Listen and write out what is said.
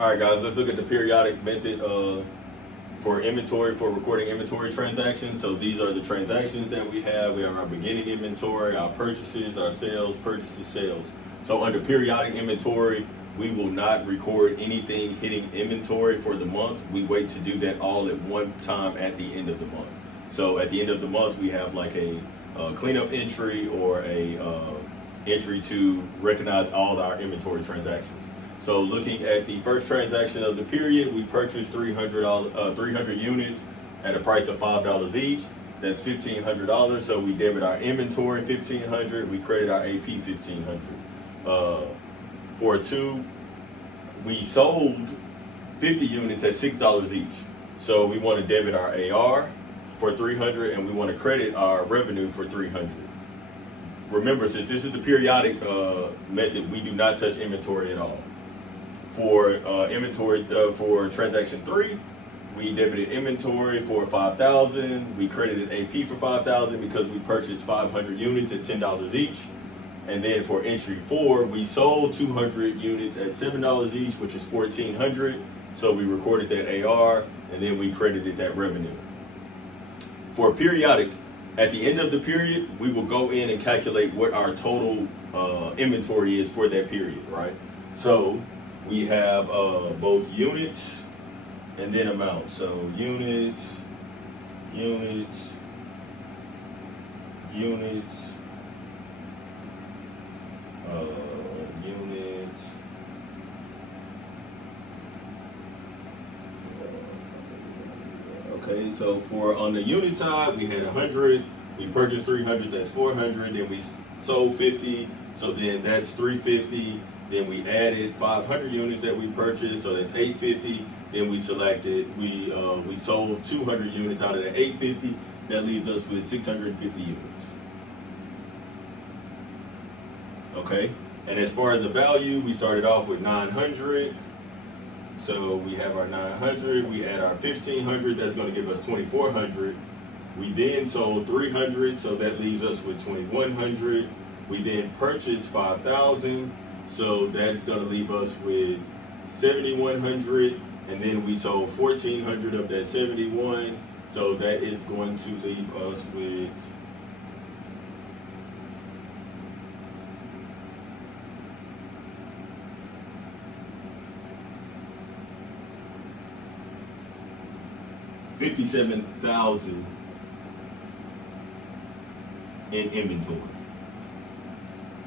All right, guys, let's look at the periodic method for inventory, for recording inventory transactions. So these are the transactions that we have. We have our beginning inventory, our purchases, our sales, purchases, sales. So under periodic inventory, we will not record anything hitting inventory for the month. We wait to do that all at one time at the end of the month. So at the end of the month, we have like a cleanup entry or a entry to recognize all our inventory transactions. So looking at the first transaction of the period, we purchased 300 units at a price of $5 each. That's $1,500. So we debit our inventory $1,500. We credit our AP $1,500. For two, we sold 50 units at $6 each. So we want to debit our AR for 300, and we want to credit our revenue for 300. Remember, since this is the periodic method, we do not touch inventory at all. For inventory for transaction 3, we debited inventory for 5,000. We credited AP for 5,000 because we purchased 500 units at $10 each. And then for entry 4, we sold 200 units at $7 each, which is 1,400. So we recorded that AR, and then we credited that revenue. For periodic, at the end of the period, we will go in and calculate what our total inventory is for that period, right? So we have both units and then amount. So units, units, units, units. Okay, so for on the unit side, we had 100. We purchased 300. That's 400. Then we sold 50. So then that's 350. Then we added 500 units that we purchased. So that's 850. Then we selected. We sold 200 units out of the 850. That leaves us with 650 units. Okay, and as far as the value, we started off with 900. So we have our 900, we add our 1,500, that's going to give us 2,400. We then sold 300, so that leaves us with 2,100. We then purchased 5,000, so that's going to leave us with 7,100. And then we sold 1,400 of that 71, so that is going to leave us with $57,000 in inventory.